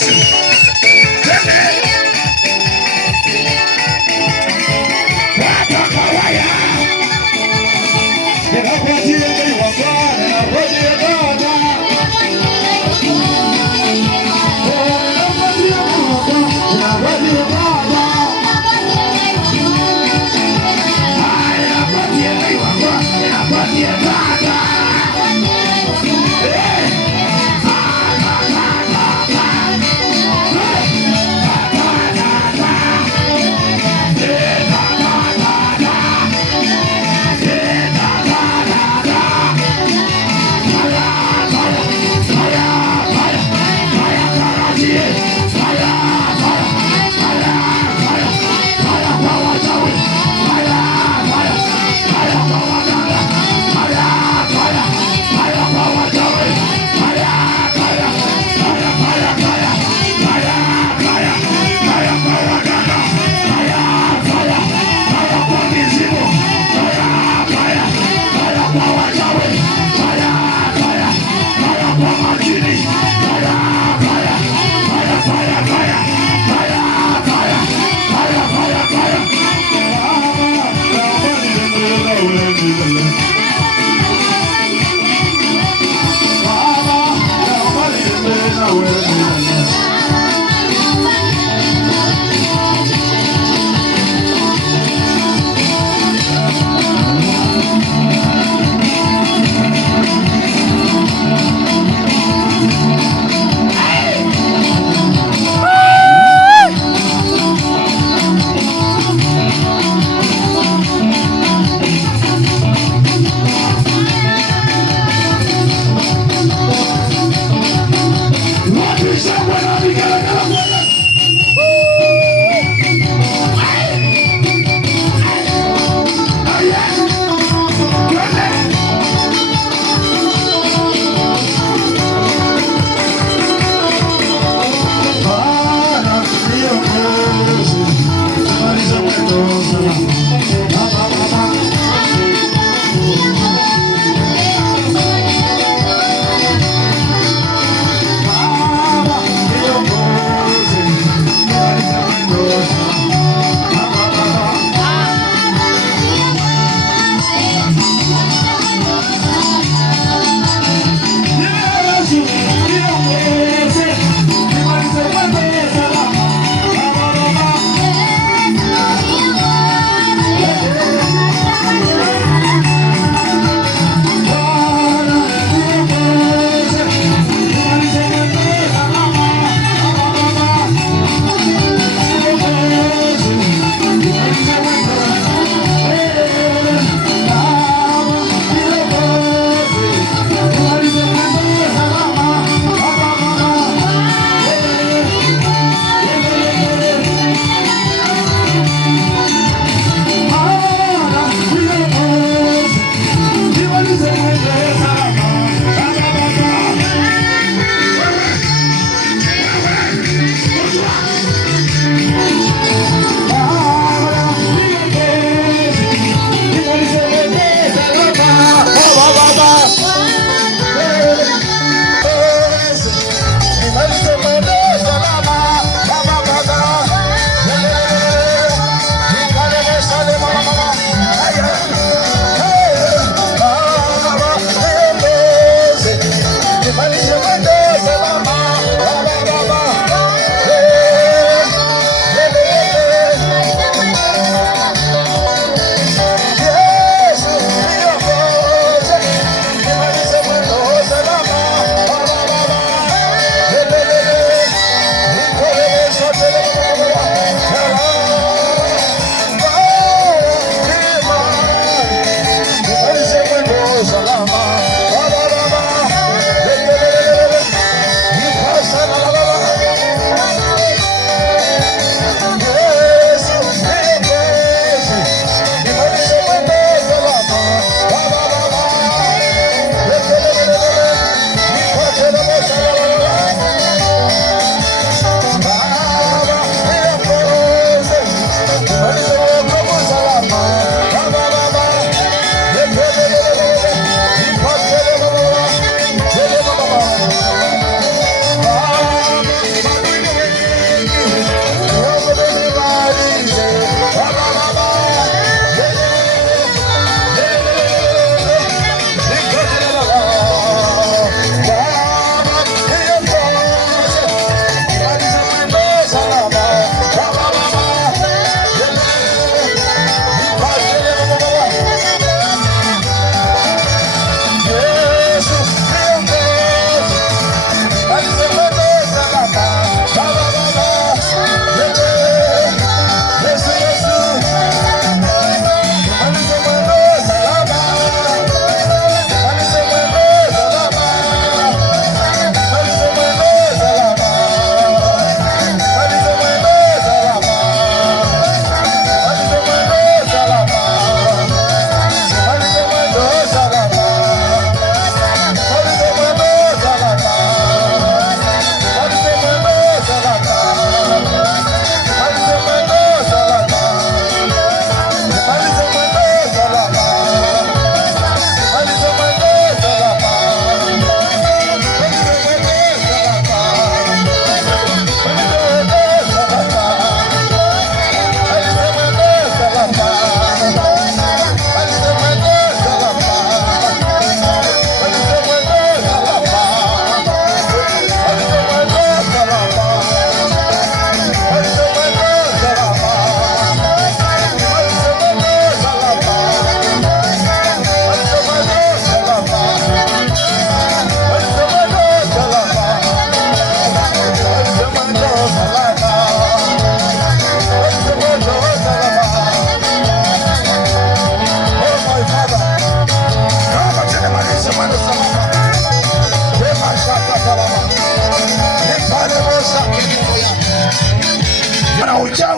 What?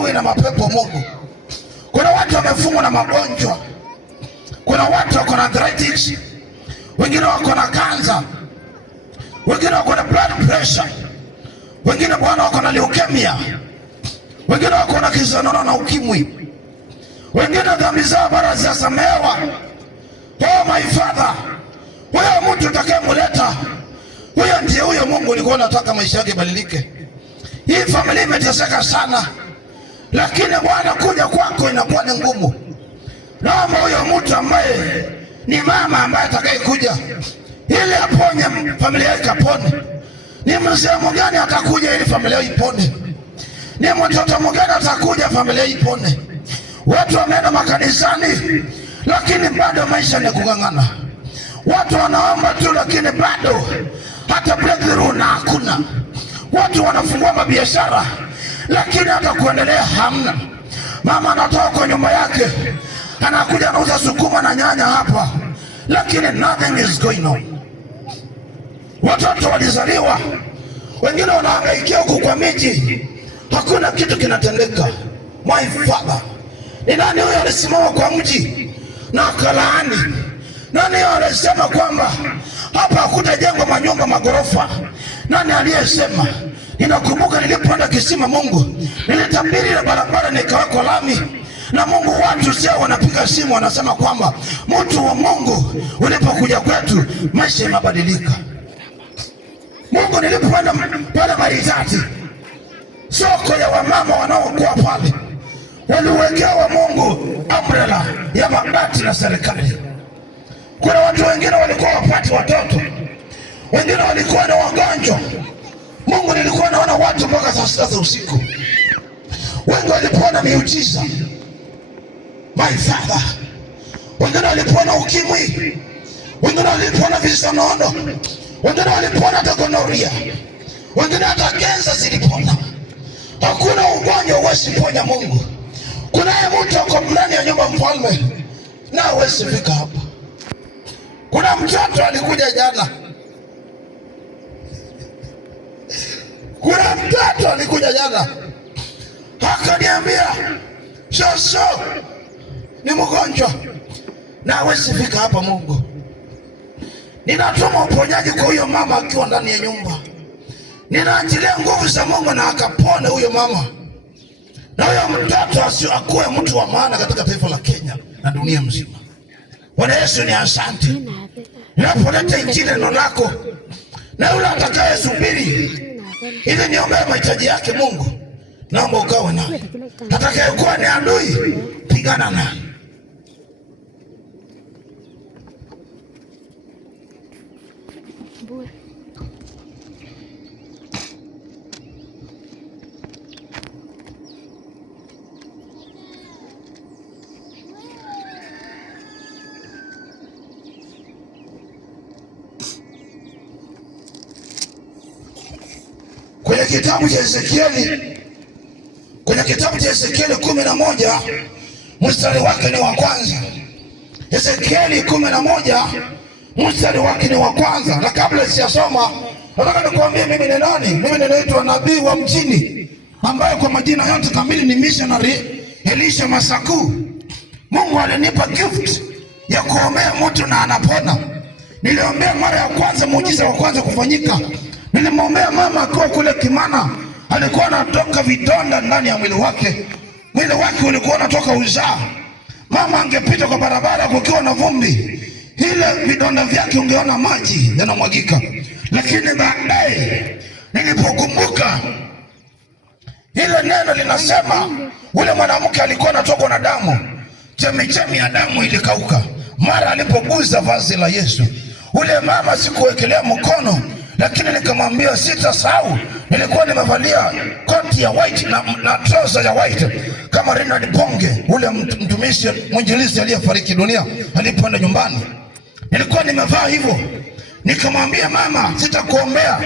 wachawi na mapepo Mungu. Kuna watu wamefungwa na magonjwa, kuna watu wako na arthritis, wengine wako na kansa, wengine wako na blood pressure, wengine Bwana wako na leukemia, wengine wako na kisonono na ukimwi, wengine dhambi zao bado hazijasamehewa. Oh my Father, huyo mtu utakayemleta, huyo ndiye huyo Mungu ulikuwa unataka maisha yake badilike. Hii familia imeteseka sana, lakini Bwana kuja kwako inakuwa ni ngumu. Naomba huyo mtu ambaye ni mama ambaye atakayekuja ili aponye familia yake apone. Ni mzee mgani atakuja ili familia ipone? Ni mtoto mgani atakuja familia ipone? Watu wameenda makanisani lakini bado maisha ni kung'ang'ana. Watu wanaomba tu lakini bado hata breakthrough na hakuna. Watu wanafungua mabiashara lakini hata kuendelea hamna. Mama anatoka kwa nyumba yake anakuja anauza sukuma na nyanya hapa, lakini nothing is going on. Watoto walizaliwa, wengine wanahangaikia huku kwa miji, hakuna kitu kinatendeka. My Father, ni nani huyo alisimama kwa mji na akalaani? Nani huyo alisema kwamba hapa hakutajengwa manyumba magorofa? Nani aliyesema? Ninakumbuka nilipoenda Kisima Mungu, nilitabiri ile barabara nikaweka lami, na Mungu watu sio wanapiga simu wanasema kwamba mtu wa Mungu ulipokuja kwetu maisha yamebadilika. Mungu nilipoenda pale Maritati, soko ya wamama wanaokuwa pale, waliwekewa Mungu umbrella ya mabati na serikali. Kuna watu wengine walikuwa wapati watoto, wengine walikuwa na wagonjwa. Mungu nilikuwa naona watu mpaka saa 6 za usiku. Wengi walipona miujiza. My Father, wengine walipona ukimwi, wengine walipona visonono, wengine walipona hata gonoria, wengine hata kansa zilipona. Hakuna ugonjwa huwezi ponya Mungu. Kunaye mtu ako ndani ya nyumba mfalme na huwezi fika hapa. Kuna mtoto alikuja jana, kuna mtoto alikuja jana akaniambia shosho ni mgonjwa na hawezi fika hapa. Mungu, ninatuma uponyaji kwa huyo mama akiwa ndani ya nyumba. Ninaachilia nguvu za Mungu na akapone huyo mama, na huyo mtoto akuwe mtu wa maana katika taifa la Kenya na dunia mzima. Bwana Yesu, ni asante. Ninapoleta injili neno lako, na yule atakayesubiri ili niombee mahitaji yake, Mungu naomba ukawe naye. Atakayekuwa ni adui, pigana naye. Kwenye kitabu cha Ezekieli, kwenye kitabu cha Ezekieli 11 mstari wake ni wa kwanza. Ezekieli 11 mstari wake ni wa kwanza. Na kabla sijasoma, nataka nikuambie mimi ni nani. Mimi ninaitwa nabii wa mjini, ambaye kwa majina yote kamili ni missionary Elisha Masaku. Mungu alinipa gift ya kuombea mtu na anapona. Niliombea mara ya kwanza, muujiza wa kwanza kufanyika, nilimwombea mama akiwa kule Kimana. Alikuwa anatoka vidonda ndani ya mwili wake. Mwili wake ulikuwa unatoka uzaa. Mama angepita kwa barabara kukiwa na vumbi, ile vidonda vyake ungeona maji yanamwagika. Lakini baadaye nilipokumbuka ile neno linasema ule mwanamke alikuwa anatokwa na damu, chemichemi ya damu ilikauka mara alipoguza vazi la Yesu. Ule mama sikuwekelea mkono, lakini nikamwambia sitasahau, nilikuwa nimevalia koti ya white na trouser ya white kama Renard Bonge, ule mtumishi mwinjilisti aliyefariki dunia alipoenda nyumbani. Nilikuwa nimevaa hivyo. Nikamwambia mama, sitakuombea,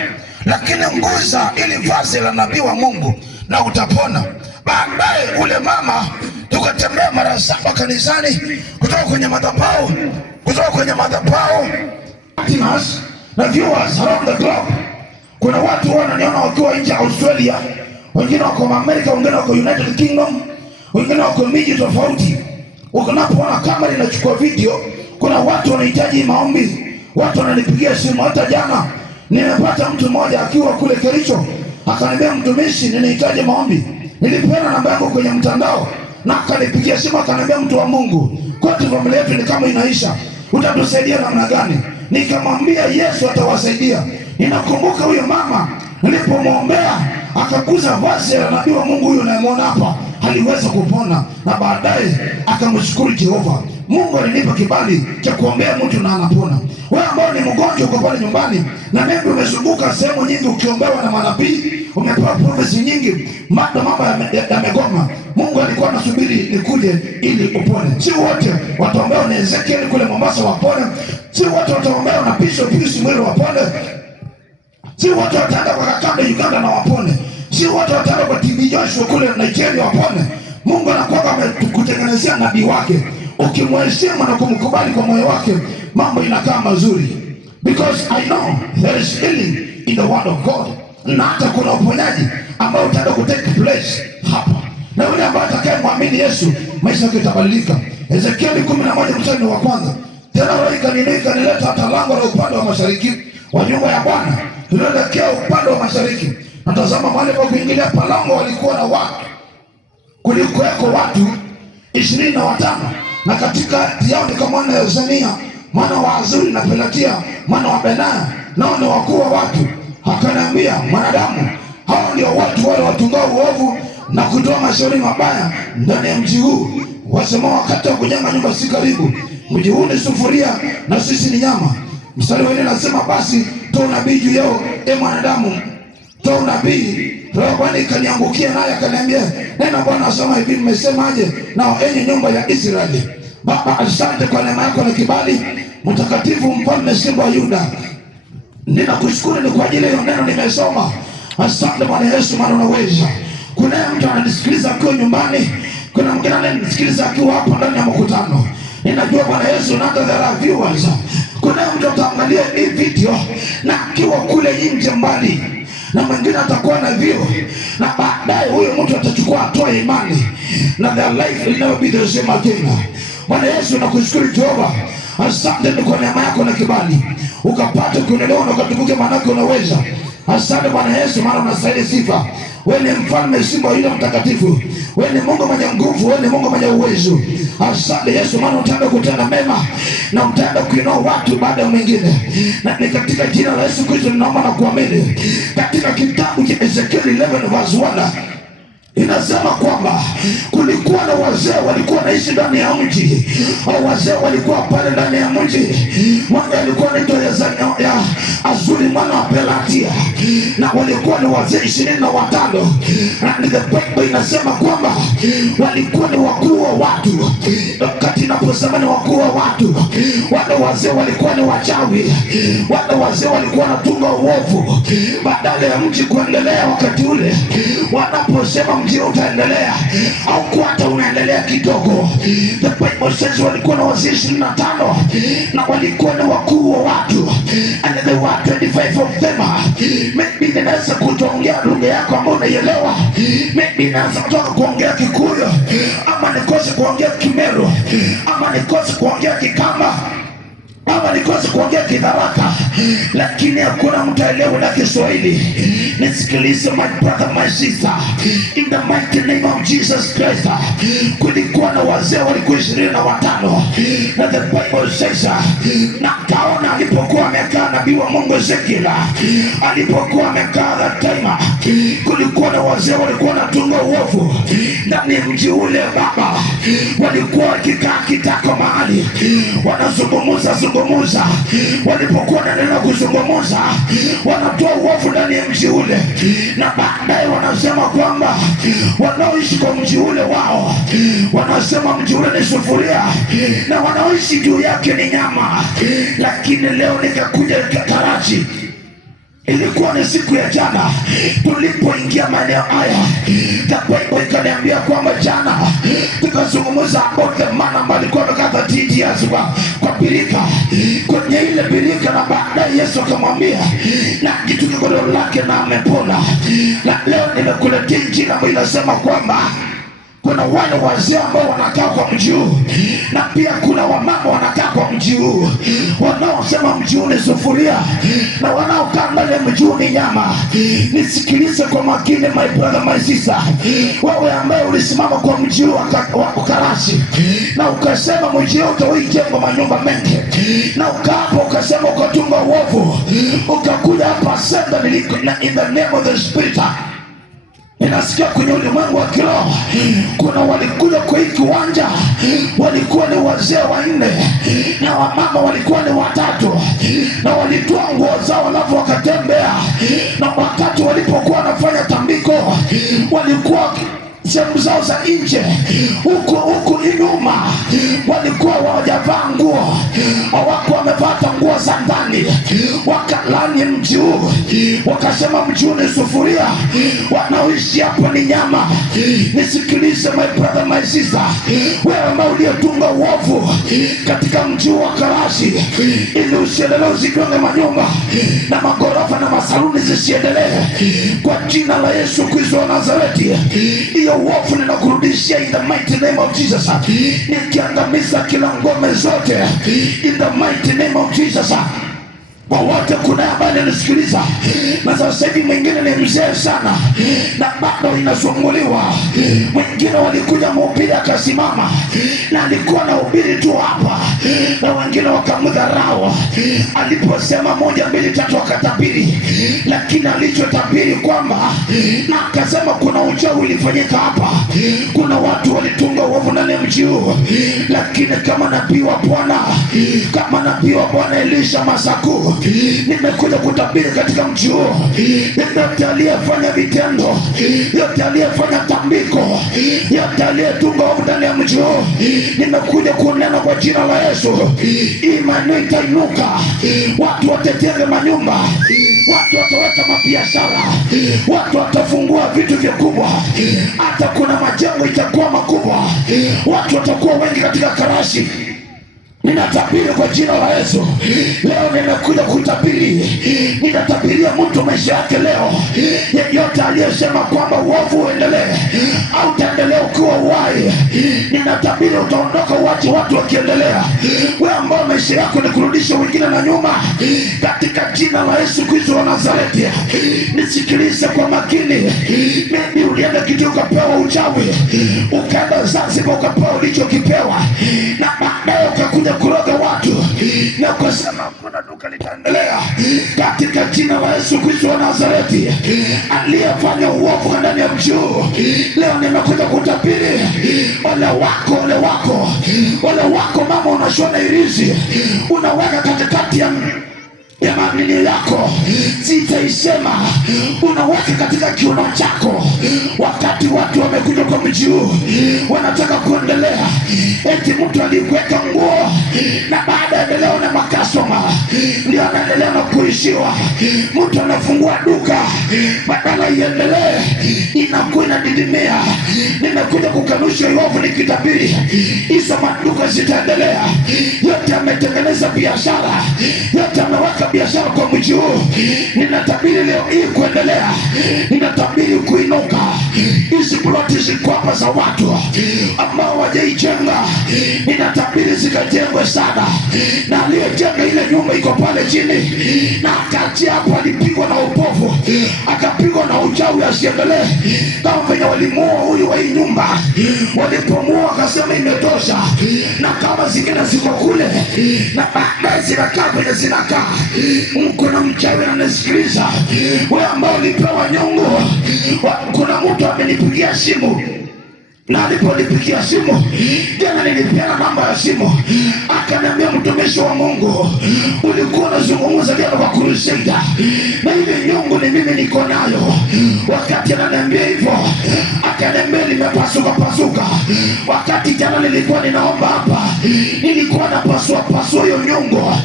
lakini nguza ili vazi la nabii wa Mungu na utapona. Baadaye ule mama tukatembea mara 7 kanisani, kutoka kwenye madhabahu na viewers around the globe. Kuna watu wananiona wakiwa nje Australia, wengine wako Amerika, wengine wako United Kingdom, wengine wako miji tofauti. Unapoona kamera inachukua video, kuna watu wanahitaji maombi, watu wananipigia simu. Hata jana nimepata mtu mmoja akiwa kule Kericho, akaniambia mtumishi, ninahitaji maombi. Nilipeana namba yangu kwenye mtandao na akanipigia simu akaniambia, mtu wa Mungu, kwetu familia yetu ni kama inaisha, utatusaidia namna gani? Nikamwambia Yesu atawasaidia. Ninakumbuka huyo mama nilipomwombea akaguza vazi la nabii wa Mungu huyo unayemwona hapa, aliweza kupona na baadaye akamshukuru Jehova. Mungu alinipa kibali cha kuombea mtu na anapona. Wewe ambao ni mgonjwa uko pale nyumbani na mimi umezunguka sehemu nyingi ukiombewa na manabii, umepewa prophecy nyingi, mambo yamegoma. Mungu alikuwa anasubiri nikuje ili upone. Si wote wataombewa na Ezekiel kule Mombasa wapone. Si wote wataombewa na Bishop Mwili wapone. Si wote wataenda kwa Kakande Uganda na wapone. Si wote wataenda kwa TB Joshua kule Nigeria wapone. Mungu anakuwa amekutengenezea nabii wake. Ukimheshimu na kumkubali kwa moyo wake, mambo inakaa mazuri. Because I know there is healing in the word of God. Na hata kuna uponyaji ambao utaenda kutake place hapa. Na yule ambaye atakayemwamini Yesu, maisha yake yatabadilika. Ezekieli 11 mstari wa kwanza. Tena malaika kanileta hata lango la upande wa mashariki wa nyumba ya Bwana, tunaelekea upande wa mashariki. Natazama mahali pa kuingilia palango walikuwa na watu, kulikuweko watu 25, na katikati yao nikamwona Yezania mwana wa Azuri na Pelatia mwana wa Benaya, nao ni wakuu wa watu. Akaniambia, mwanadamu, hao ndio watu wale watungao uovu na kutoa mashauri mabaya ndani ya mji huu. Wasema wakati wa kujenga nyumba si karibu, mji huu ni sufuria na sisi ni nyama. Mstari wa 4 nasema, basi toa unabii juu yao, mwanadamu, toa unabii. Roho Bwana ikaniangukia, naye akaniambia, neno Bwana asema hivi, mmesemaje nao enyi nyumba ya Israeli? Baba, asante kwa neema yako na kibali, mtakatifu, mfalme, simba wa Yuda. Ninakushukuru ni kwa ajili ya neno nimesoma. Asante Bwana Yesu, maana unaweza. Kuna mtu ananisikiliza akiwa nyumbani, kuna mwingine ananisikiliza akiwa hapa ndani ya mkutano. Ninajua Bwana Yesu, na hata there are viewers. Kuna mtu ataangalia hii video na akiwa kule nje mbali, na mwingine atakuwa na view, na baadaye huyo mtu atachukua hatua ya imani na their life will never be the same again. Bwana Yesu, nakushukuru Jehova. Asante kwa neema yako na kibali, ukapata kuelewa na ukatukuke, maana unaweza. Asante Bwana Yesu, maana unastahili sifa. Wewe ni mfalme, simba yule mtakatifu. Wewe ni Mungu mwenye nguvu, wewe ni Mungu mwenye uwezo. Asante Yesu, maana utaenda kutenda mema na utaenda kuinua watu baada ya mwingine. Na ni katika jina la Yesu Kristo ninaomba na kuamini. Katika kitabu cha Ezekiel 11 verse 1 inasema kwamba kulikuwa na wazee walikuwa naishi ndani ya mji. Wazee walikuwa pale ndani ya mji. Mmoja alikuwa anaitwa ya Azuri mwana wa Pelatia, na walikuwa ni wazee 25. Na the Bible inasema kwamba walikuwa ni wakuu wa watu. Wakati inaposema ni wakuu wa watu, wale wazee walikuwa ni wachawi. Wale wazee walikuwa wanatunga uovu badala ya mji kuendelea. Wakati ule wanaposema mji utaendelea au kuata unaendelea kidogo, the Bible says walikuwa na wazee 25 na walikuwa na wakuu wa watu, and there were 25 of them. Maybe ninaweza kuongea lugha yako ambayo unaielewa, maybe ninaweza kutoka kuongea Kikuyu, ama nikose kuongea Kimeru, ama nikose kuongea Kikamba, ama nikose kuongea Kidharaka, lakini hakuna mtu aelewa na Kiswahili. Nisikilize my brother, my sister, in the mighty name of Jesus Christ. Kulikuwa na wazee walikuwa 25, na the Bible says, na kaona alipokuwa amekaa nabii wa Mungu Ezekiel, alipokuwa amekaa that time, kulikuwa na wazee walikuwa wanatunga uovu ndani ya mji ule. Baba, walikuwa wakikaa kitako mahali wanazungumuza. Walipokuwa wanaendelea kuzungumuza, wanatoa uovu ndani ya mji ule, na baadaye wanasema kwamba wanaoishi kwa mji ule wao, wanasema mji ule ni sufuria na wanaoishi juu yake ni nyama. Lakini leo nikakuja kataraji Ilikuwa ni siku ya jana tulipoingia maeneo haya, Bible ikaniambia kwamba jana tukazungumza about the man ambaye alikuwa amekaa 30 years kwa birika, kwenye ile birika, na baadaye Yesu akamwambia na jituke godoro lake na amepona. Na leo nimekuletea injili ambayo inasema kwamba kuna wale wazee ambao wanakaa kwa mji huu, na pia kuna wamama wanakaa kwa mji huu, wanaosema mji huu ni sufuria, na wanaokaa ndani ya mji huu ni nyama. Nisikilize kwa makini, my brother, my sister. Wewe ambaye ulisimama kwa mji huu wa Karasi na ukasema mji huu utaijengwa manyumba mengi, na ukaapa ukasema ukatunga uovu, ukakuja hapa senda in the name of the Spirit. Ninasikia kwenye ulimwengu wa kiroho kuna walikuja kwa hii kiwanja, walikuwa ni wazee 4 na wamama walikuwa ni 3, na walitoa nguo zao alafu wakatembea, na wakati walipokuwa wanafanya tambiko walikuwa sehemu zao za nje huku nyuma walikuwa hawajavaa nguo, hawakuwa wamevaa nguo za ndani. Wakalani mji huu, wakasema mji huu ni sufuria, wanaoishi hapa ni nyama. Nisikilize my brother, my sister, wewe ambao uliotunga uovu katika mji wa Karasi ili usiendelee usigonge manyumba na magorofa na masaluni zisiendelee, kwa jina la Yesu Kristo wa Nazareti, hiyo uovu ninakurudishia in the mighty name of Jesus. Nikiangamiza kila ngome zote in the mighty name of Jesus. Kwa wote kuna ambaye nisikiliza, na sasa hivi mwingine ni mzee sana na bado inasumbuliwa. Mwingine walikuja mhubiri akasimama na alikuwa na hubiri tu hapa, na wengine wakamdharau aliposema 1 2 3 akatabiri, lakini alichotabiri kwamba na akasema kuna uchawi ulifanyika hapa, kuna watu walitunga uovu ndani ya mji huu. Lakini kama nabii wa Bwana Elisha Masaku, nimekuja kutabiri katika mji huu, yote aliyefanya vitendo, yote aliyefanya tambiko, yote aliyetunga uovu ndani ya mji huu, nimekuja kunena kwa jina la Yesu, imani itainuka, watu watetenge manyumba, watu wataweka mabiashara, watu watafungua vitu vikubwa, hata kuna majengo itakuwa makubwa, watu watakuwa wengi katika Karasi. Ninatabiri kwa jina la Yesu. Leo nimekuja kutabiri. Ninatabiria mtu maisha yake leo. Yeyote aliyesema kwamba uovu uendelee au utaendelea ukiwa uhai, ninatabiri utaondoka uache watu wakiendelea. Wewe ambao maisha yako ni kurudisha wengine na nyuma, katika jina la Yesu Kristo wa Nazareti, nisikilize kwa makini. Mimi ulienda kitu ukapewa uchawi, ukaenda Zanzibar ukapewa ulichokipewa, na baadaye ukakuja kuroga watu na kusema kuna duka litaendelea. Katika jina la Yesu Kristo wa Nazareti, aliyefanya uovu ndani ya mji huu, leo nimekuja kutabiri, wale wako mama unashona irizi unaweka katikati ya maamini yako, sitaisema, unaweka katika kiuno chako. Wakati watu wamekuja kwa mji huu wanataka kuendelea, eti mtu alikuweka nguo na baada ya leo na makasoma ndio anaendelea na kuishiwa. Mtu anafungua duka badala iendelee inakuwa inadidimia. Nimekuja kukanusha uovu nikitabiri hizo maduka zitaendelea. Yote ametengeneza biashara, yote ameweka biashara kwa mji huu, ninatabiri leo hii kuendelea, ninatabiri kuinuka. Hizi ploti ziko hapa za watu ambao wajaijenga, ninatabiri zikajengwe sana, na aliyejenga ile nyumba iko pale chini na akatia hapo, alipigwa na upofu, akapigwa na uchawi asiendelee. Kama venye walimuua huyu wa hii nyumba, walipomuua akasema imetosha, na kama zingine ziko kule na baadaye zinakaa venye zinakaa. Kuna mchawi anasikiliza, wewe ambao ulipewa nyongo. Kuna mtu amenipigia simu Na aliponipigia simu jana, nilipeana namba ya simu, akaniambia mtumishi wa Mungu, ulikuwa unazungumza jana kwa crusade, na ile nyungu ni mimi niko nayo. Wakati ananiambia hivyo, akaniambia nimepasuka. Wakati jana nilikuwa ninaomba hapa, nilikuwa napasua hiyo nyungu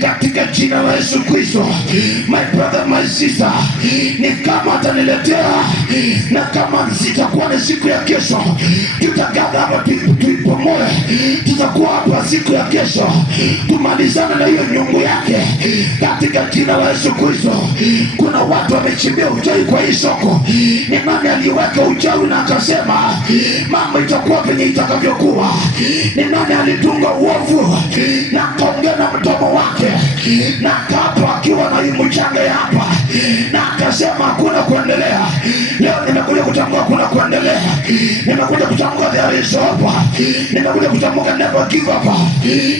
katika jina la Yesu Kristo. My brother, my sister, ni kama ataniletea, na kama sitakuwa ni siku ya kesho, tutagaga hapa tuipomoe. Tutakuwa hapa siku ya kesho tumalizane na hiyo nyungu yake katika jina la Yesu Kristo. Kuna watu wamechimbia uchawi kwa hii soko. Ni nani aliweka uchawi na akasema mambo itakuwa venye itakavyokuwa? Ni nani alitunga uovu na akaongea na mdomo wake na akapa akiwa na hii mchanga ya hapa na akasema hakuna kuendelea? Leo nimekuja kutamka kuna kuendelea. Nimekuja kutamka there is hope. Nimekuja kutamka never give up.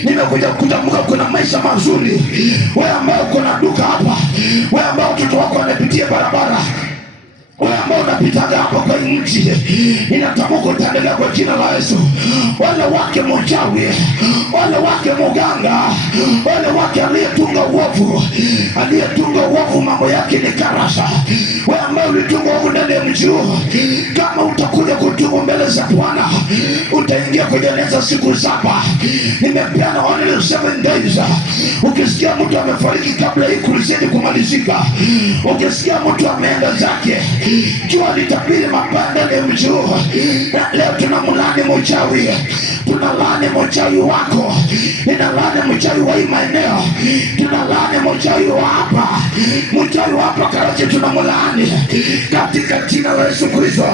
Nimekuja kutamka kuna maisha mazuri. Wewe ambao kuna duka hapa, wewe ambao watoto wako wanapitia barabara, wewe ambao unapitaga hapo kwa nchi, ninatamka utaendelea kwa jina la Yesu. Wale wake mchawi, wale wake mganga, wale wake aliyetunga uovu, mambo yake ni karasha. Wewe ambao ulitunga uovu ndani ya mji huu, kama utakuja kutubu mbele za Bwana, utaingia kwenye neza siku 7. Nimepeana only 7 days. Ukisikia mtu amefariki kabla hii crusade kumalizika, ukisikia mtu ameenda zake, jua litabiri mabaya ndani ya mji huu. Na leo tunamlaani mchawi, tunalaani mchawi wako, ninalaani mchawi wa hii maeneo, tunalaani mchawi wa hapa, mchawi wa hapa Karachi tunamlaani katika jina la Yesu Kristo.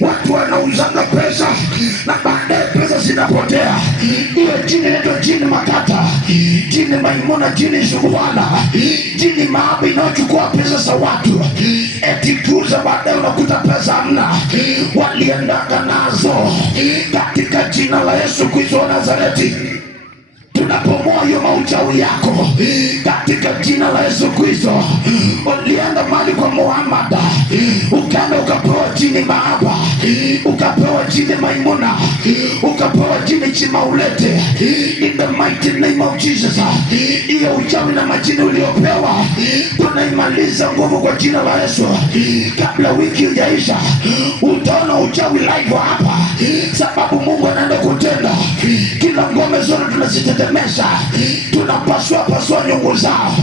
Watu wanauzanga pesa na baadaye pesa zinapotea. Hiyo jini inaitwa jini Makata, jini Maimuna, jini Zuguana, jini Maabi inayochukua pesa za watu eti kuuza, baadaye unakuta pesa hamna. Waliendanga nazo katika jina la Yesu Kristo wa Nazareti. Tunapomoa hiyo mauchawi yako katika jina la Yesu Kristo. Ulienda mali kwa Muhammad, ukaenda ukapewa jini Mahaba, ukapewa jini Maimuna, ukapewa jini Chimaulete. In the mighty name of Jesus, hiyo uchawi na majini uliopewa tunaimaliza nguvu kwa jina la Yesu. Kabla wiki ijaisha, utaona uchawi live hapa, sababu Mungu anaenda kutenda. Kila ngome zote tunazitetemesha, tunapasua nyungu zao,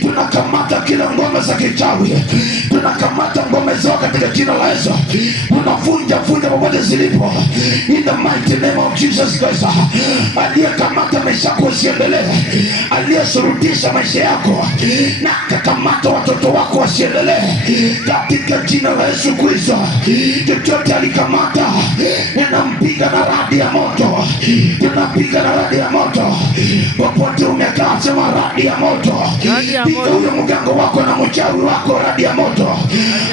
tunakamata kila ngome za kichawi, tunakamata ngome zao katika jina la Yesu, tunavunja popote zilipo. In the mighty name of Jesus Christ. Aliyekamata maisha yako usiendelee, aliyesurutisha maisha yako na akakamata watoto wako wasiendelee, katika jina la Yesu Kristo. Chochote alikamata, ninampiga na radi ya moto, tunapiga na radi ya moto. Popote umekaa sema radi ya moto. Piga huyo mganga wako na mchawi wako radi ya moto,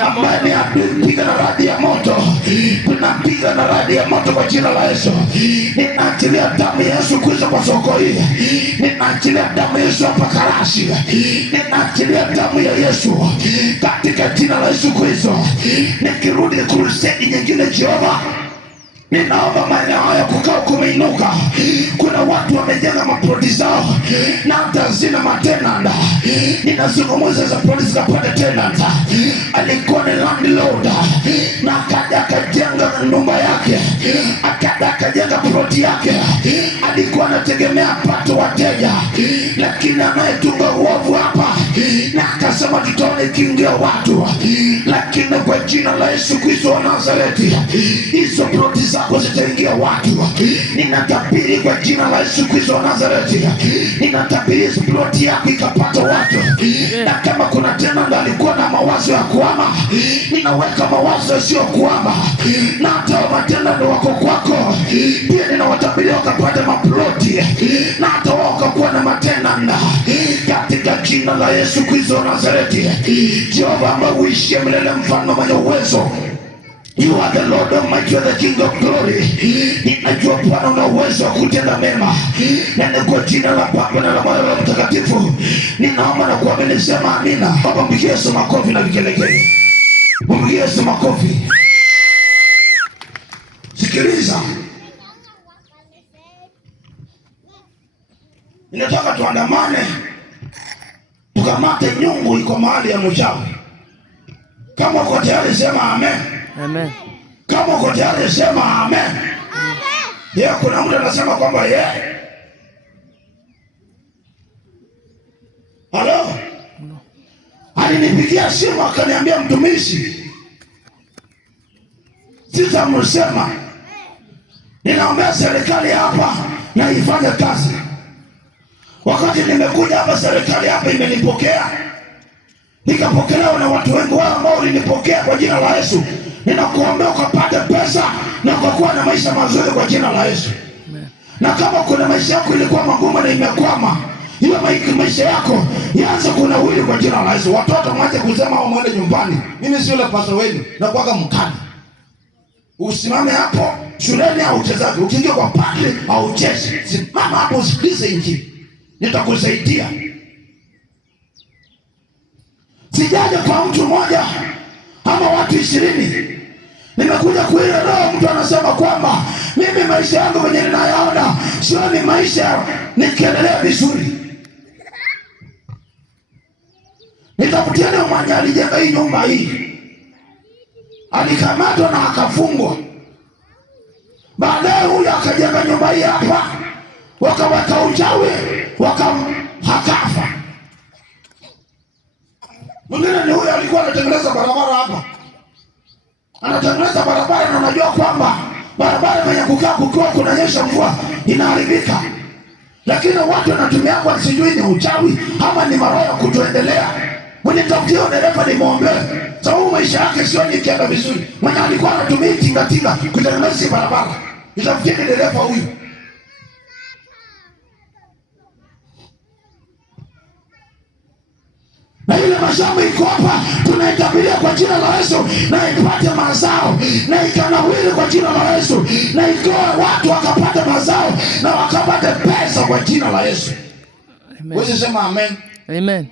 ambaye ni adui, piga na radi ya moto. Tunapiga na radi ya moto kwa jina la Yesu. Ninaachilia damu ya Yesu Kristo kwa soko hii, ninaachilia damu ya Yesu hapa Karachi, ninaachilia damu ya Yesu katika jina la Yesu Kristo. Nikirudi crusade nyingine Jehova, ninaomba maeneo haya kukaa kumeinuka. Kuna watu wamejenga maploti zao na hata zina matenanda. Ninazungumza za ploti zikapata tenant. Alikuwa ni landlord na akajenga nyumba yake, akajenga ploti yake, alikuwa anategemea pato wateja, lakini anayetunga uovu hapa na akasema tutaona ikiingia watu. Lakini kwa jina la Yesu Kristo wa Nazareti, hizo ploti zako zitaingia watu. Ninatabiri kwa jina la Yesu Kristo wa Nazareti, ninatabiri ploti yako ikapata watu. Na kama kuna tena ndo alikuwa na mawazo ya kuama, ninaweka mawazo yasiyo kuama, na hata matenda ndo wako kwako pia ninawatabiria wakapata maploti, na hata wakakuwa na matenda katika jina la Yesu Kristo wa Nazareti. Jehova ambaye uishie milele, mfalme mwenye uwezo, you are the Lord Almighty, you are the King of glory. Ninajua Bwana una uwezo wa kutenda mema, na ni kwa jina la Baba na la Mwana na la Mtakatifu ninaomba na kuamini, sema amina. Baba, mpigie Yesu makofi na vigelegele. Mpigie Yesu makofi. Sikiliza, ninataka tuandamane, tukamate nyungu iko mahali ya mchawi. Kama uko tayari sema amen. Amen. Kama uko tayari sema amen. Amen. Kuna mtu anasema kwamba halo, alinipigia simu akaniambia, mtumishi, sitamsema, ninaombea serikali hapa na ifanye kazi. Wakati nimekuja hapa, serikali hapa imenipokea, nikapokelewa na watu wengi wao ambao walinipokea kwa jina la Yesu. Ninakuombea ukapate pesa na ukakuwa na maisha mazuri kwa jina la Yesu. Na kama kuna maisha yako ilikuwa magumu na imekwama, hiyo maisha yako yaanze kunawiri kwa jina la Yesu. Watoto mwache kusema au mwende nyumbani. Mimi sio yule pastor wenu, na kuaga mkali. Usimame hapo shuleni au uchezaji, ukiingia kwa padri au ucheze. Simama hapo usikilize injili. Nitakusaidia. Sijaje kwa mtu mmoja ama watu 20. Nimekuja kuile roho. Mtu anasema kwamba mimi maisha yangu venye ninayaona sio ni maisha nikiendelea vizuri. Nitakutieni mmoja alijenga hii nyumba hii, alikamatwa na akafungwa. Baadaye huyu akajenga nyumba hii hapa, wakaweka uchawi, hakafa. Mwingine ni huyu alikuwa anatengeneza barabara hapa, anatengeneza barabara na unajua kwamba barabara yenye kukaa kukiwa kunanyesha mvua inaharibika, lakini watu wanatumia kwa sijui ni uchawi ama ni maroho ya kutoendelea. Mwenye tafutia dereva ni muombe, sababu maisha yake sio nikienda vizuri. Mwenye alikuwa anatumia tingatinga kutengeneza barabara, nitafutie dereva huyu. Na ile mashamba iko hapa, tunaitabiria kwa jina la Yesu na ipate mazao na ikanawiri kwa jina la Yesu, na ikoe watu wakapata mazao na wakapata pesa kwa jina la Yesu. Amen. Wewe sema amen. Amen.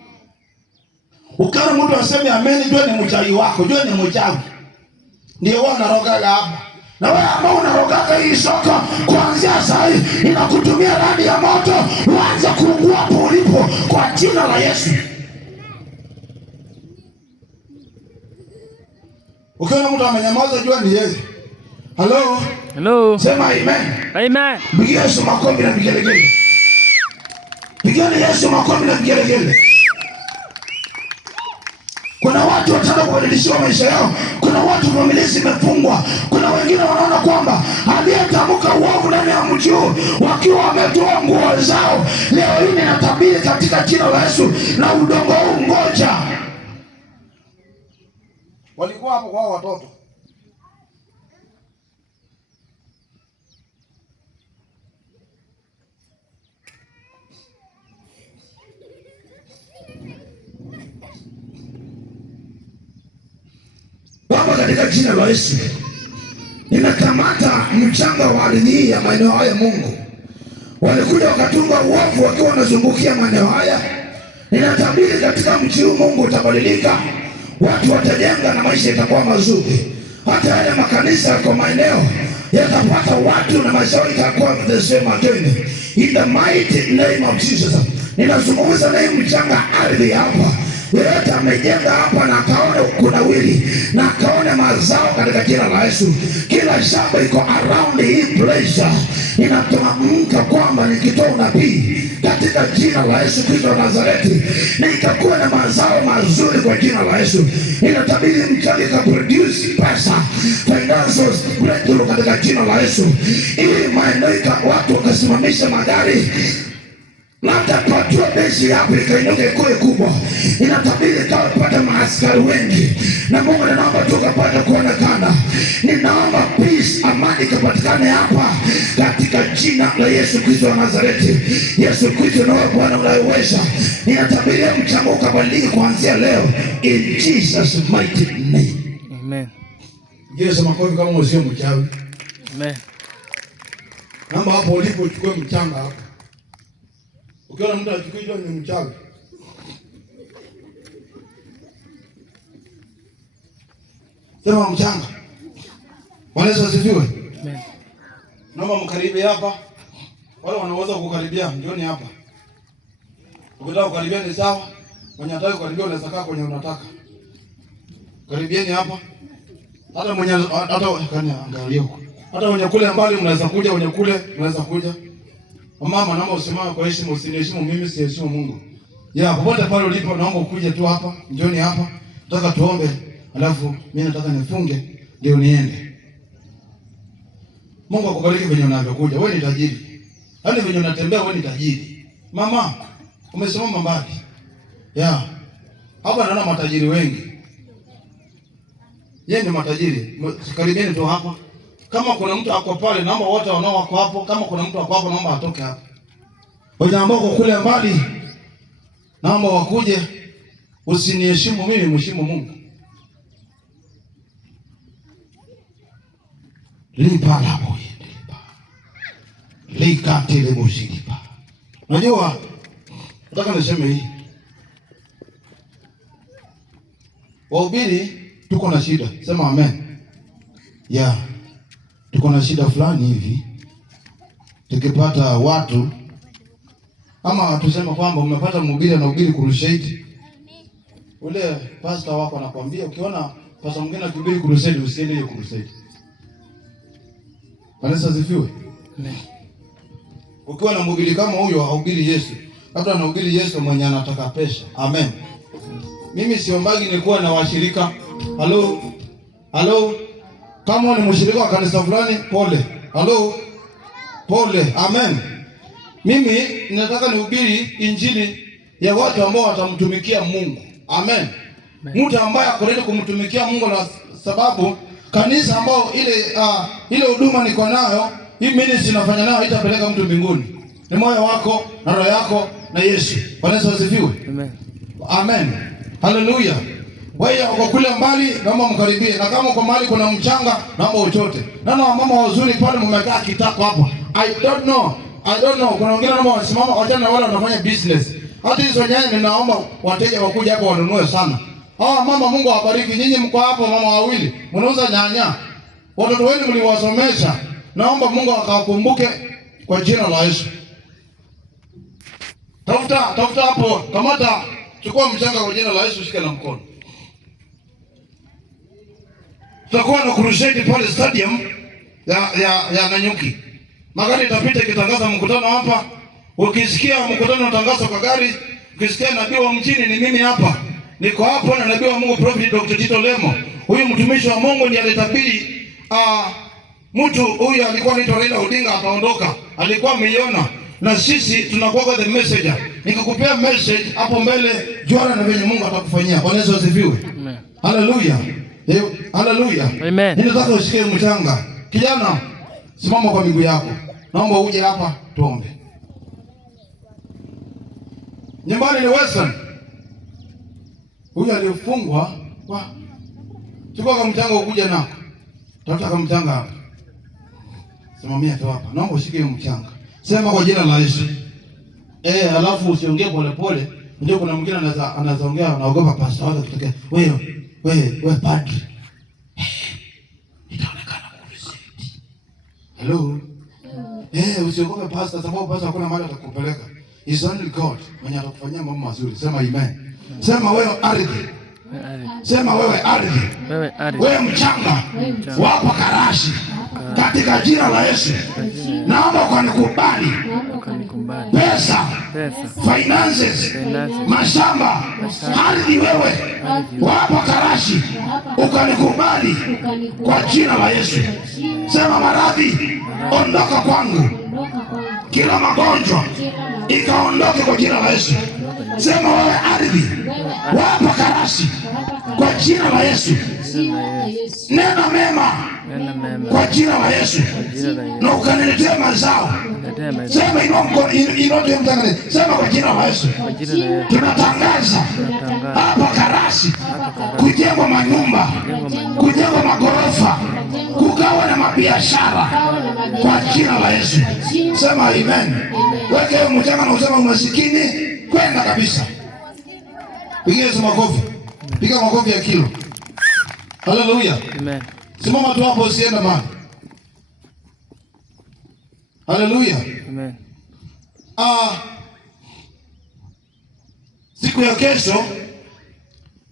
Ukana mtu aseme amen, ndio ni mchawi wako, ndio ni mchawi. Ndio wanarogaga hapa. Na wewe ambao unarogaga hii soko, kuanzia sasa inakutumia radi ya moto, uanze kuungua hapo ulipo kwa jina la Yesu. Ukiona mtu amenyamaza jua ni yeye. Hello? Hello. Sema amen. Amen. Pigia Yesu makofi na vigelegele. Pigia Yesu makofi na vigelegele. Kuna watu wataka kubadilishiwa maisha yao. Kuna watu familia zimefungwa. Kuna wengine wanaona kwamba aliyetamka uovu ndani ya mji huu wakiwa wametoa nguo zao, leo hii ninatabiri katika jina la Yesu na udongo huu ngoja. Walikuwa hapo kwa watoto. Baba, katika jina la Yesu ninakamata mchanga wa ardhi ya maeneo haya. Mungu, walikuja wakatunga uovu wakiwa wanazungukia maeneo haya. Ninatabiri katika mji huu Mungu utabadilika, watu watajenga na maisha yatakuwa mazuri. Hata yale makanisa kwa maeneo yatapata watu na maisha yao itakuwa the same again. In the mighty name of Jesus. Ninazungumza na hii mchanga ardhi hapa. Yeyote amejenga hapa na akaona kunawiri na akaona mazao katika jina la Yesu. Kila shamba iko around hii place, ninatamka kwamba nikitoa unabii katika jina la Yesu Kristo wa Nazareti, nikakuwa na mazao mazuri kwa jina la Yesu. Ninatabiri mchanga ikaproduce pesa, finances breakthrough katika jina la Yesu. Ili maeneo watu wakasimamisha magari, labda patua besi hapo ikainuka ikuwe kubwa. Ninatabiri kawa pata maaskari wengi, na Mungu ninaomba tukapata kuonekana. Ninaomba peace, amani kapatikane hapa katika jina la Yesu Kristo wa Nazareti. Yesu Kristo na Bwana unayeweza, ninatabiria mchanga ukabadilike kuanzia leo in Jesus mighty name. Amen. Yesu makofi kama usio mchawi. Amen. Namba hapo ulipo uchukue mchanga hapo. Ukiona mtu achukijwa ni mchawi. Sema mchanga. Bwana Yesu asifiwe. Amen. Naomba mkaribie hapa. Wale wanaweza kukaribia, njooni hapa. Ukitaka kukaribia ni sawa. Mwenye anataka kukaribia unaweza kaa kwenye unataka. Karibieni hapa. Hata mwenye angalia huko. Hata wenye kule mbali mnaweza kuja, wenye kule mnaweza kuja. Mama, naomba usimame kwa heshima, usiniheshimu mimi, siheshimu Mungu. Popote pale ulipo naomba ukuje tu hapa, njooni hapa. Nataka tuombe, alafu mimi nataka nifunge ndio niende. Mungu akubariki venye unavyokuja. Wewe ni tajiri. Yaani venye unatembea wewe ni tajiri. Mama, umesimama mbali. Hapa naona matajiri wengi. Yeye ni matajiri. Karibieni tu hapa. Kama kuna mtu ako pale, naomba wote wanao wako hapo. Kama kuna mtu ako hapo, naomba atoke hapa. Wale ambao kule mbali, naomba wakuje. Usiniheshimu mimi, mheshimu Mungu. Lipa la boye, lipa. Likati le muzilipa. Unajua, nataka niseme hii. Wahubiri tuko na shida. Sema amen. Tuko na shida fulani hivi. Tukipata watu ama tuseme kwamba umepata mhubiri na mhubiri crusade. Ule pastor wako anakuambia ukiona pastor mwingine akihubiri crusade usiende hiyo crusade. Kanisa zifiwe. Ukiwa na mhubiri kama huyo hahubiri Yesu. Labda anahubiri Yesu mwenye anataka pesa. Amen. Mimi siombagi ni kuwa na washirika. Halo. Kama ni mshirika wa kanisa fulani, pole. Pole. Amen. Mimi ninataka nihubiri injili ya watu ambao watamtumikia Mungu. Amen. Mtu ambaye akoredi kumtumikia Mungu na sababu kanisa ambao ile huduma niko nayo, hii ministry nafanya nayo itapeleka mtu mbinguni. Ni moyo wako na roho yako na Yesu. Bwana Yesu asifiwe. Amen. Hallelujah. Wewe uko kule mbali, naomba mkaribie. Na kama uko mahali kuna mchanga, naomba uchote. Naona wamama wazuri pale mmekaa kitako hapo. I don't know. Kuna wengine naomba wasimama wachana na wale wanafanya business. Hata hizo nyanya ninaomba wateja wakuja hapo wanunue sana. Mama, Mungu awabariki. Nyinyi mko hapo mama wawili, mnauza nyanya. Watoto wenu mliwasomesha. Naomba Mungu akawakumbuke kwa jina la Yesu. Tafuta hapo. Kamata, chukua mchanga kwa jina la Yesu, shika na mkono. Tutakuwa na crusade pale stadium ya Nanyuki. Magari itapita ikitangaza mkutano hapa. Ukisikia mkutano unatangaza kwa gari, ukisikia nabii wa mjini ni mimi hapa. Niko hapo na nabii wa Mungu Prophet Dr. Tito Lemo. Huyu mtumishi wa Mungu ndiye alitabiri mtu huyu alikuwa anaitwa Raila Odinga ataondoka. Alikuwa ameiona. Na sisi tunakuwa the messenger. Nikikupea message hapo mbele jua na venye Mungu atakufanyia. Bwana Yesu asifiwe. Amen. Hallelujah. Amen. Ninataka usikie mchanga. Kijana, simama kwa miguu yako. Naomba uje hapa tuombe. Nyumbani ni Western. Huyu alifungwa chukua kama mchanga ukuja nako. Tafuta kama mchanga hapa. Simamia tu hapa. Naomba ushike mchanga. Sema kwa jina la Yesu. Alafu usiongee pole pole. Ndio kuna mwingine anaweza ongea anaogopa pastor wake kitokea. Wewe padri. Itaonekana kurisiti. Hello. Usiogope pastor sababu pastor hakuna mahali atakupeleka. Is only God mwenye atakufanyia mambo mazuri. Sema amen. Sema wewe ardhi. Sema wewe ardhi. Wewe mchanga. Wapa karashi. Katika jina la Yesu. Naomba ukanikubali. Pesa. Finances. Mashamba. Ardhi wewe. Wapa karashi. Ukanikubali. Kwa jina la Yesu. Sema maradhi. Ondoka kwangu. Kila magonjwa ikaondoke kwa jina la Yesu. Sema wewe ardhi, wapa karashi kwa jina la Yesu. Nena mema kwa jina la Yesu. Na ukaniletea mazao. Sema sema kwa jina la Yesu. Tunatangaza hapa karashi kujengwa manyumba, kujengwa magorofa, kugawa na mabiashara kwa jina la Yesu. Sema amen. Weke mchanga na usema umasikini kwenda kabisa. Pigia Yesu makofi. Piga makofi ya kilo. Hallelujah. Amen. Simama tu hapo usiende mahali. Haleluya. Amen. Siku ya kesho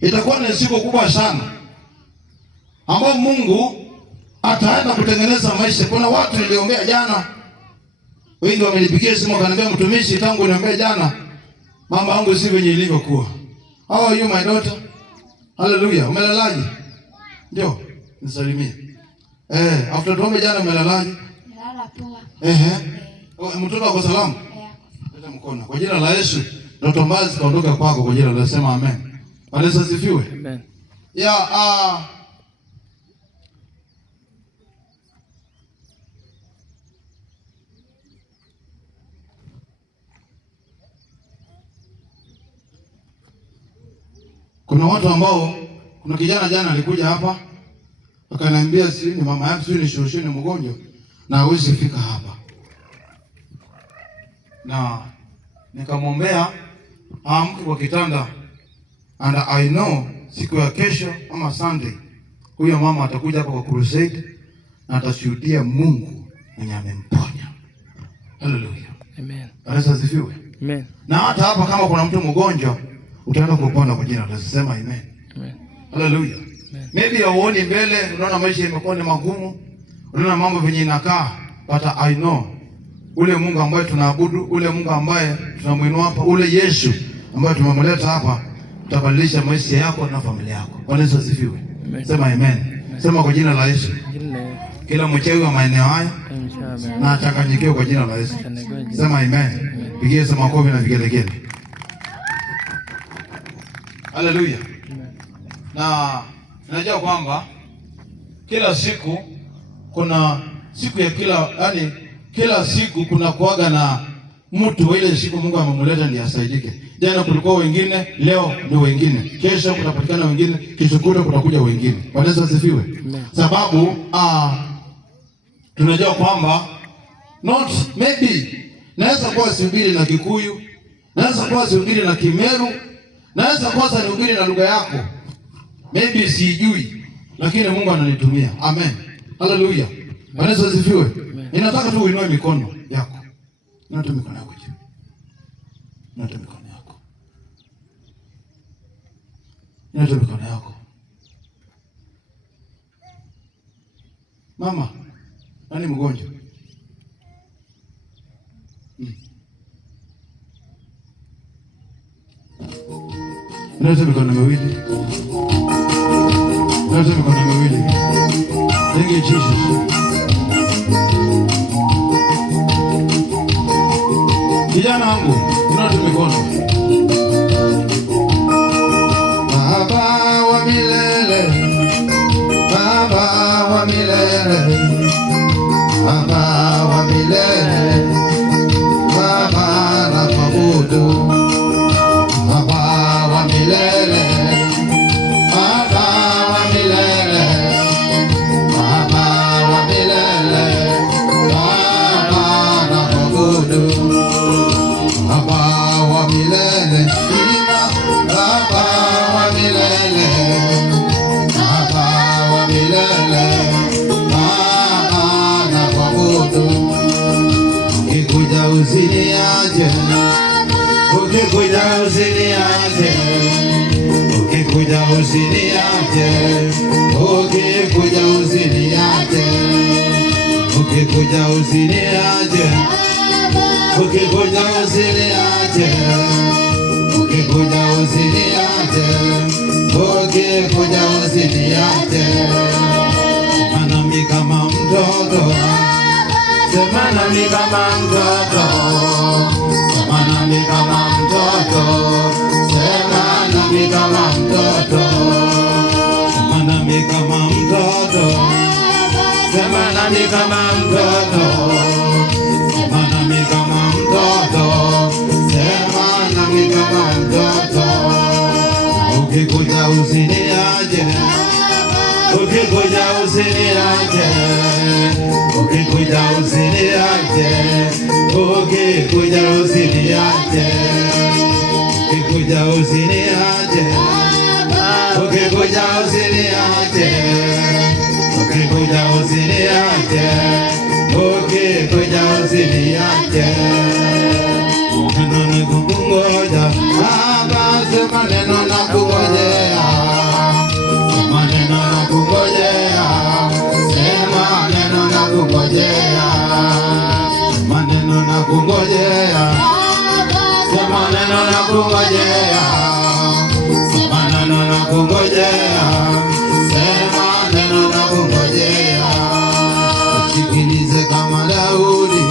itakuwa ni siku kubwa sana ambao Mungu ataenda kutengeneza maisha. Kuna watu niliombea jana, wengi wamenipigia simu wakaniambia, mtumishi, tangu niombea jana mama yangu si venye ilivyokuwa. How are you my daughter? Hallelujah. Umelalaje? Ndio, nisalimie. After tuombe jana umelalaje? Nilala poa. Mtoto wako salama? Leta mkono. Kwa jina la Yesu, ndoto mbaya zikaondoka kwako kwa jina la Yesu. Sema amen. Bwana Yesu asifiwe. Amen. Kuna watu ambao, kuna kijana jana alikuja hapa akaniambia, si ni mama yake, si ni shosho, ni mgonjwa na hawezi fika hapa, na nikamwombea amke kwa kitanda, and I know siku ya kesho ama Sunday huyo mama atakuja hapa kwa crusade na atashuhudia Mungu mwenye amemponya. Hallelujah. Amen. Yesu asifiwe. Amen. Na hata hapa kama kuna mtu mgonjwa utaenda kupona kwa jina la Yesu. Sema amen. Amen. Hallelujah. Amen. Maybe hauoni mbele, unaona maisha yamekuwa ni magumu, unaona mambo venye inakaa, but I know ule Mungu ambaye tunaabudu, ule Mungu ambaye tunamuinua hapa, ule Yesu ambaye tumemleta hapa, utabadilisha maisha yako na familia yako. Bwana Yesu asifiwe. Sema amen. Amen. Sema kwa jina la Yesu. Kila mchawi wa maeneo haya na achanganyikiwe kwa jina la Yesu. Sema amen. Pigie Yesu makofi na vigelegele. Haleluya. Na najua kwamba kila siku kuna siku ya kila siku kuna kuaga na mtu wa ile siku Mungu amemleta ndiye asaidike. Jana kulikuwa wengine, leo ni wengine. Kesho kutapatikana wengine, kesho kutwa kutakuja wengine. Bwana Yesu asifiwe. Sababu tunajua kwamba not maybe naweza kuwa sihubiri na Kikuyu, naweza kuwa sihubiri na Kimeru, naweza kuwa sihubiri na lugha yako. Maybe sijui, lakini Mungu ananitumia. Amen. Hallelujah. Bwana Yesu asifiwe. Ninataka tu uinue mikono yako. Inua mikono yako juu. Inua mikono yako. Inua mikono yako. Mama, nani mgonjwa? Inua mikono miwili. Inua mikono miwili. Thank you Jesus. Kijana wangu, inua mikono. Baba wa milele, Baba wa milele, Baba wa milele, Baba na kuabudu, Baba wa milele, Baba wa milele, Baba wa milele, Baba na kuabudu, Baba wa milele, Baba wa milele, Baba wa milele, Baba na kuabudu. Ukikuja usiniache, ukikuja usiniache, ukikuja usiniache, ukikuja usiniache, ukikuja usiniache, ukikuja usiniache, ukikuja usiniache, ukikuja usiniache. Sema nami kama mtoto, sema nami kama mtoto, sema nami kama mtoto, sema nami kama mtoto, sema nami kama mtoto, sema nami kama mtoto, sema nami kama mtoto, sema nami kama mtoto. Ukikuja usiniache, ukikuja usiniache, ukikuja usiniache, ukikuja usiniache, ukikuja usiniache, ukikuja usiniache, ukikuja usiniache, ukikuja usiniache. asili yake. Neno ni kungoja, Baba sema neno na kungojea, sema neno na kungojea, sema neno na kungojea, sema neno na kungojea, sema neno na kungojea, sema neno na kungojea, sema neno na kungojea. Sikilize kama Daudi,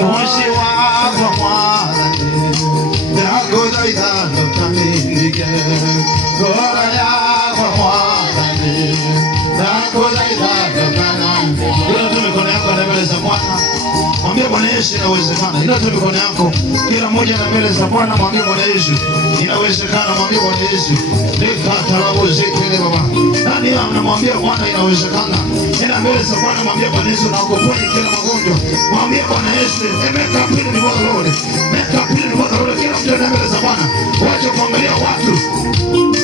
Moshi wa Bwana. Mwambie Bwana Yesu inawezekana. Inua mikono yako. Kila mmoja na mbele za Bwana mwambie Bwana Yesu inawezekana. Mwambie Bwana Yesu. Nikatalabozekele baba. Nani anamwambia Bwana inawezekana? Ina mbele za Bwana mwambie Bwana Yesu na ukuponye kila magonjwa. Mwambie Bwana Yesu make up in the Lord. Make up in the Lord. Kila mtu na mbele za Bwana. Waache kuangalia watu.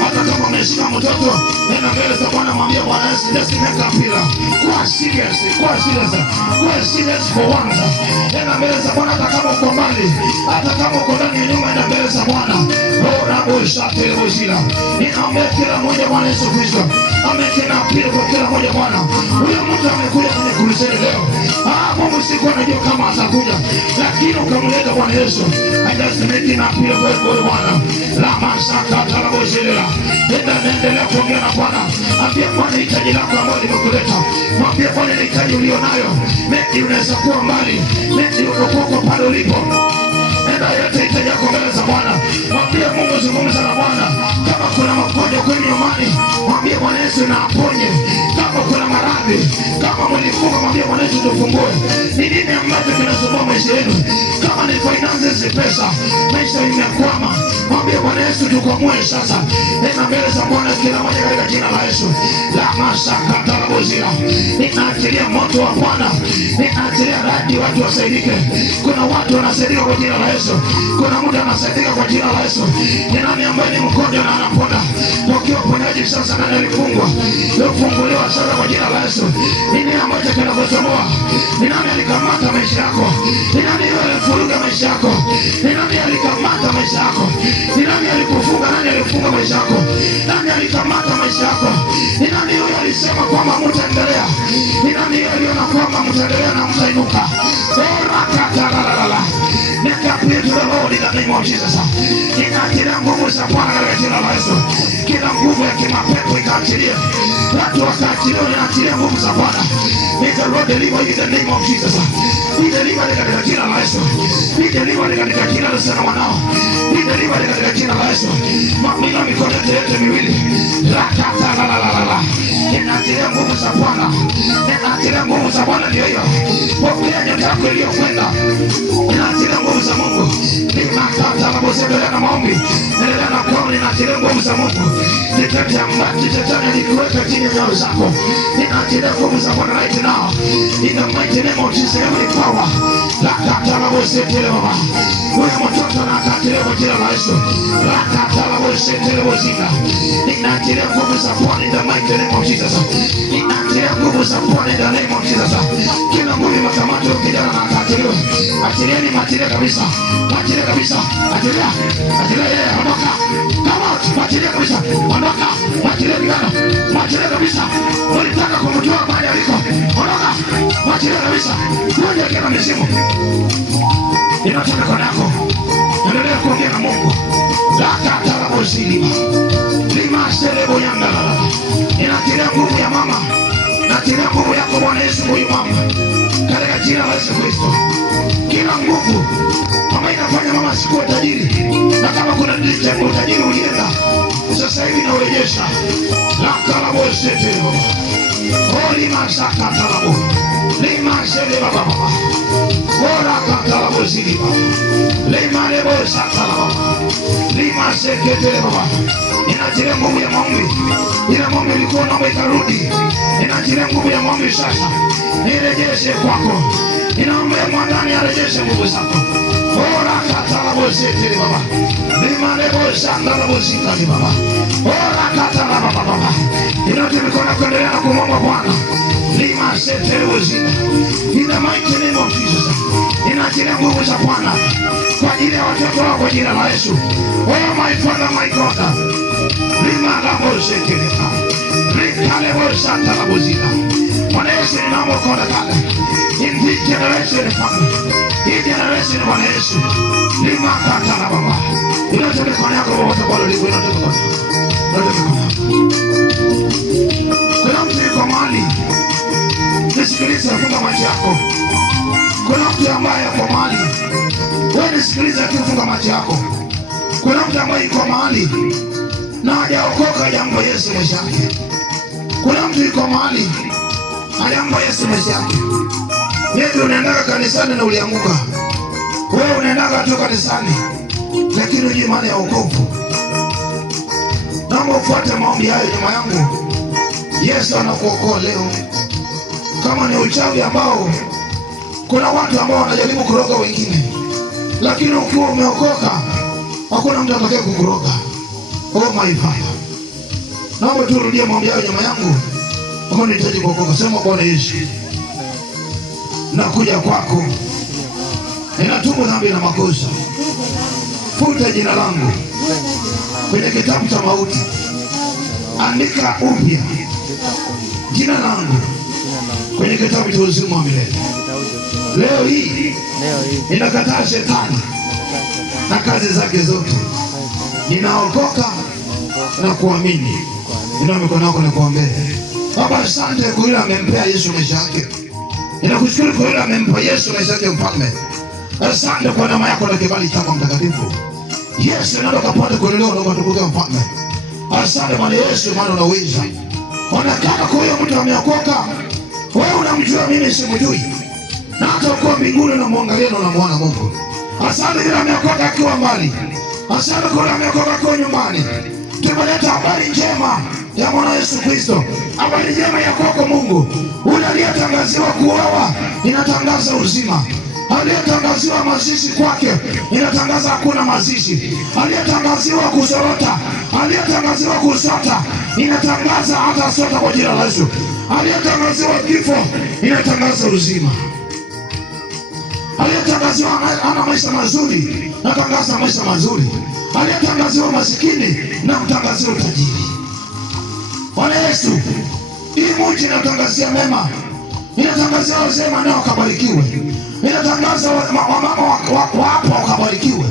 Hata kama umeshika mtoto, ina mbele za Bwana mwambie Bwana Yesu just make up pila. Kwa serious, kwa serious. Kwa serious for once. Ina mbele za Bwana hata kama uko mbali, hata kama uko ndani ya nyumba, ina mbele za Bwana. Ora bosha telebozila. Ninaomba kila mmoja Bwana Yesu Kristo. Amekena pila kwa kila mmoja Bwana. Huyo mtu amekuja kwenye kuruseni leo. Mungu siku anajua kama atakuja. Lakini ukamleta Bwana Yesu. I just make him appeal kwa Bwana. La masaka talabozila. Endelea kuongea na Bwana. Ambia Bwana hitaji lako ambalo limekuleta. Mwambie Bwana hitaji ulionayo. Maybe unaweza kuwa mbali. Maybe uko pale ulipo. Nenda yote hitaji yako mbele za Bwana. Mwambie Mungu zungumza na Bwana. Kama kuna magonjwa kwenye imani, mwambie Bwana Yesu na aponye. Kama kuna maradhi, kama mlifunga, mwambie Bwana Yesu tufungue. Ni nini ambacho kinasumbua maisha yenu? Kama ni finances, pesa, maisha imekwama, mwambie Bwana Yesu tukwamue sasa. Nenda mbele za Bwana kila mmoja katika jina la Yesu. La masaka talabozila. Ninaachilia moto wa Bwana. Ninaachilia radi watu wasaidike. Kuna watu wanasaidika kwa jina la Yesu. Kuna mtu anasaidika kwa jina la Yesu. Ni nani ambaye ni mgonjwa na anapona? Pokea uponyaji sasa. Nani alifungwa? Ufunguliwa sasa kwa jina la Yesu. Ni nini ambacho kinakusumbua? Ni nani alikamata maisha yako? Ni nani alifuruga maisha yako? Ni nani alikamata maisha yako? Ni nani alikufunga? Nani alifunga maisha yako? Nani alikamata maisha yako? Ni nani yule alisema kwamba mtaendelea? Ni nani yule aliona kwamba mtaendelea na mtainuka? Nikapia to the Lord in the name of Jesus. Ninaachilia nguvu za Bwana katika jina la Yesu. Kila nguvu ya kimapepo ikaachilie. Watu wakaachilie, ninaachilia nguvu za Bwana. May the Lord deliver you in the name of Jesus. Be delivered katika jina la Yesu. Be delivered katika jina la Yesu mwanao. Be delivered katika jina la Yesu. Mamina mikono yote miwili. Rakata. Ninaachilia nguvu za Bwana. Ninaachilia nguvu za Bwana ndio hiyo. Pokea nyota yako iliyokwenda. Ninaachilia nguvu za Mungu. Ninakata na kuendelea na maombi. Endelea na kuomba, ninaachilia nguvu za Mungu. Nikate ambacho shetani alikuweka chini ya nyayo zako. Ninaachilia nguvu za Bwana right now. In the mighty name of Jesus, every power. Lakata na kusetele baba. Wewe mtoto na akatilia kwa jina la Yesu. Lakata na kusetele bozika. Ninaachilia nguvu za Bwana in the mighty name of Jesus. Ninaachilia nguvu za Bwana in the name of Jesus. Kila nguvu makamata ukijana na akatiliwa. Achilieni matilia kabisa. Matilia kabisa. Achilia. Achilia yeye ondoka. Come out. Matilia kabisa. Ondoka. Matilia vigano. Matilia kabisa. Ulitaka kumjua mahali aliko. Ondoka. Matilia kabisa. Kuja kila misimu. Inatoka kwa nako. Endelea kuongea na Mungu. Lakata la bozilima. Lima selebo yangala. Inatilia nguvu ya mama. Natilia nguvu yako Bwana Yesu huyu mama. Katika jina la Yesu Kristo. Kila nguvu ambayo inafanya mama sikuwa tajiri, na kama kuna utajiri ulienda, sasa hivi naurejesha. Lakala bosete baba. Holy masaka talabo. Lima sele baba baba. Ora katala bosili baba. Lima lebo sakala baba. Lima sekete baba. Inaachilia nguvu ya maombi. Ila maombi ilikuwa naomba ikarudi. Inaachilia nguvu ya maombi sasa. Nirejeshe kwako. Ninaomba mwandani arejeshe nguvu zako. Ora katala bosete baba. Lima lebo sakala bosika baba. Ora katala baba baba. Inaachilia mikono kuendelea na kumwomba Bwana. Lima sete bosika. In the mighty name of Jesus. Inaachilia nguvu za Bwana kwa ajili ya watoto wao kwa jina la Yesu. Oh my Father, my God. Lima lebo sete baba. Lima lebo sakala bosika. Bwana Yesu ninaomba kwa dada. In this generation, Father. In generation, Bwana Yesu. Lima katala baba. Inatoka kwa yako wote bado liko inatoka kwa. Kuna mtu yuko mahali. Nisikilize, funga macho yako. Kuna mtu ambaye yuko mahali. Wewe nisikilize, funga macho yako. Kuna mtu ambaye yuko mahali na hajaokoka, jambo Yesu maisha yake. Kuna mtu yuko mahali, hajambo Yesu maisha yake. Yeye maybe unaendaga kanisani na ulianguka. Wewe unaendaga tu kanisani lakini hujui maana ya wokovu. Naomba ufuate maombi hayo nyuma yangu. Yesu anakuokoa leo. Kama ni uchawi ambao kuna watu ambao wanajaribu kuroga wengine, lakini ukiwa umeokoka hakuna mtu atakaye kukuroga. Oh my Father. Naomba turudie maombi hayo nyuma yangu. Kama nihitaji kuokoka, sema Bwana Yesu, nakuja kwako. Ninatubu dhambi na makosa. Futa jina langu kwenye kitabu cha mauti. Andika upya jina langu kwenye kitabu cha uzima wa milele. Leo hii ninakataa shetani na kazi zake zote. Ninaokoka na kuamini. Inua mikono yako na kuombea. Baba, asante kwa yule amempea Yesu maisha yake. Ninakushukuru kwa yule amempa Yesu maisha yake mfalme. Asante kwa neema yako na kibali chako mtakatifu. Yesu, ndio kapata kuelewa na kutukuza mfalme. Asante Bwana Yesu, maana unaweza. Onekana kwa huyo mtu ameokoka. Wewe unamjua, mimi simjui. Na hata uko mbinguni unamwangalia na unamuona Mungu. Asante kwa ameokoka akiwa mbali. Asante kwa ameokoka kwa nyumbani. Tumeleta habari njema ya Bwana Yesu Kristo. Habari njema ya kwako Mungu. Ule aliyetangaziwa kuoa inatangaza uzima. Aliyetangaziwa mazishi kwake inatangaza hakuna mazishi. Aliyetangaziwa kusorota, aliyetangaziwa kusota inatangaza hata sota kwa jina la Yesu. Aliyetangaziwa kifo inatangaza uzima. Aliyetangaziwa ana maisha mazuri natangaza maisha mazuri. Aliyetangaziwa masikini na mtangazia utajiri. Bwana Yesu, hii mji inatangazia mema. Inatangazia wazee nao wakabarikiwe. Inatangaza wamama wapo wakabarikiwe.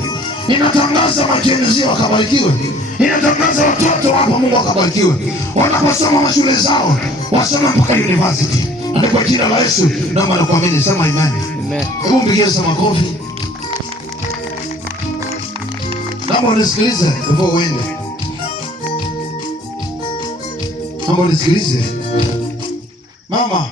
Inatangaza majenzi wakabarikiwe. Inatangaza watoto wapo Mungu wakabarikiwe. Wanaposoma mashule zao wasome mpaka university. Na kwa jina la Yesu naomba na kuamini, sema amen. Amen. Hebu mpigie Yesu makofi. Naomba unisikilize before uende. Naomba unisikilize. Mama,